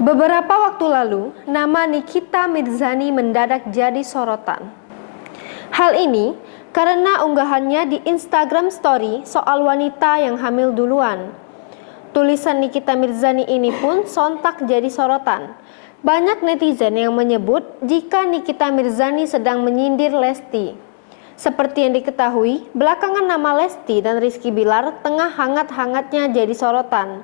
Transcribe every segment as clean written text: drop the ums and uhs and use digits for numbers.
Beberapa waktu lalu, nama Nikita Mirzani mendadak jadi sorotan. Hal ini karena unggahannya di Instagram Story soal wanita yang hamil duluan. Tulisan Nikita Mirzani ini pun sontak jadi sorotan. Banyak netizen yang menyebut jika Nikita Mirzani sedang menyindir Lesti. Seperti yang diketahui, belakangan nama Lesti dan Rizky Bilar tengah hangat-hangatnya jadi sorotan.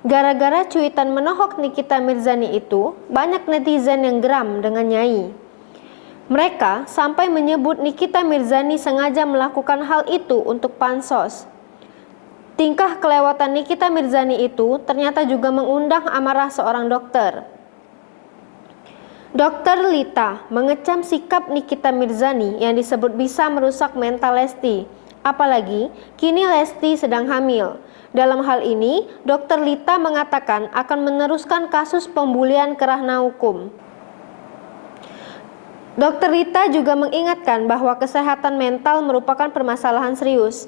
Gara-gara cuitan menohok Nikita Mirzani itu, banyak netizen yang geram dengan Nyai. Mereka sampai menyebut Nikita Mirzani sengaja melakukan hal itu untuk pansos. Tingkah kelewatan Nikita Mirzani itu ternyata juga mengundang amarah seorang dokter. Dokter Lita mengecam sikap Nikita Mirzani yang disebut bisa merusak mental Lesti. Apalagi kini Lesti sedang hamil. Dalam hal ini, Dr. Lita mengatakan akan meneruskan kasus pembulian ke ranah hukum. Dr. Lita juga mengingatkan bahwa kesehatan mental merupakan permasalahan serius.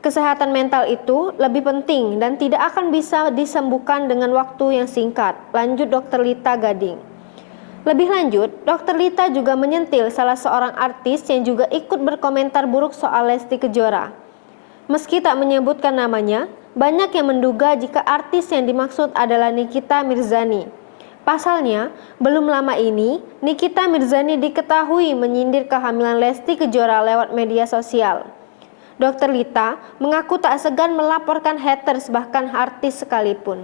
Kesehatan mental itu lebih penting dan tidak akan bisa disembuhkan dengan waktu yang singkat, lanjut Dr. Lita Gading. Lebih lanjut, Dr. Lita juga menyentil salah seorang artis yang juga ikut berkomentar buruk soal Lesti Kejora. Meski tak menyebutkan namanya, banyak yang menduga jika artis yang dimaksud adalah Nikita Mirzani. Pasalnya, belum lama ini, Nikita Mirzani diketahui menyindir kehamilan Lesti Kejora lewat media sosial. Dr. Lita mengaku tak segan melaporkan haters bahkan artis sekalipun.